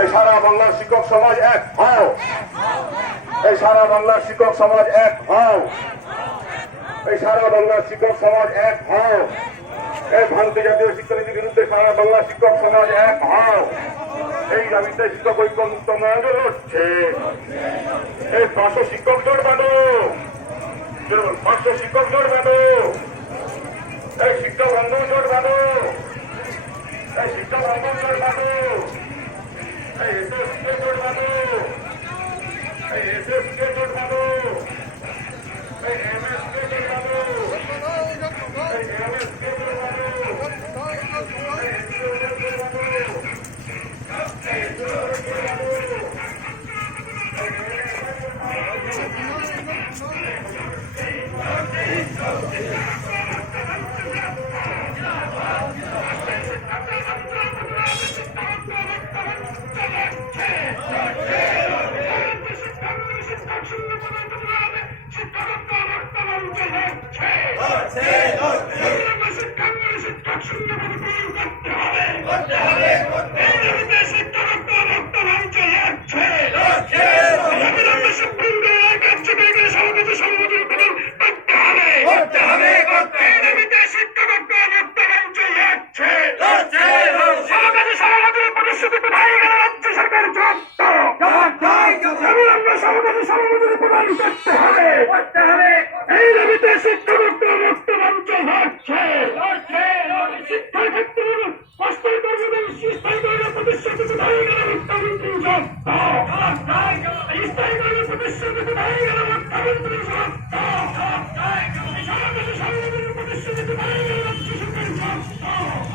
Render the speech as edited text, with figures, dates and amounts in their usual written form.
এই সারা বাংলার শিক্ষক সমাজ এক হও। এই সারা বাংলার শিক্ষক সমাজ এক হও। এই সারা বাংলার শিক্ষক সমাজ এক হও। এই ভারতীয় জাতীয় শিক্ষানীতির বিরুদ্ধে সারা বাংলার শিক্ষক সমাজ এক হও। এই দাবিতে শিক্ষক ঐক্য মুক্ত মঞ্চ লড়ছে। এই 500 শিক্ষক জোট বাঁধো, 500 শিক্ষক জোট বাঁধো, এই শিক্ষক আন্দোলন জোট বাঁধো, এই শিক্ষক আন্দোলন জোট বাঁধো, এই এসএসকে জোট বাঁধো, এই এসএসকে জোট বাঁধো, এই এমএসকে জোট বাঁধো, এই এমএসকে জোট বাঁধো, এই এসএসকে জোট বাঁধো, এই এসএসকে জোট বাঁধো। এই দাবিতে শিক্ষামুক্ত মুক্ত মঞ্চ হচ্ছে। শিক্ষার ক্ষেত্রে স্থায়ী কর্মী প্রতিশ্রুতি হয়ে গেল মুখ্যমন্ত্রী স্থায়ী কর্মী প্রতিশ্রুতি হয়ে গেল মুখ্যমন্ত্রী প্রতিশ্রুতি হয়ে গেল রাজ্য সরকার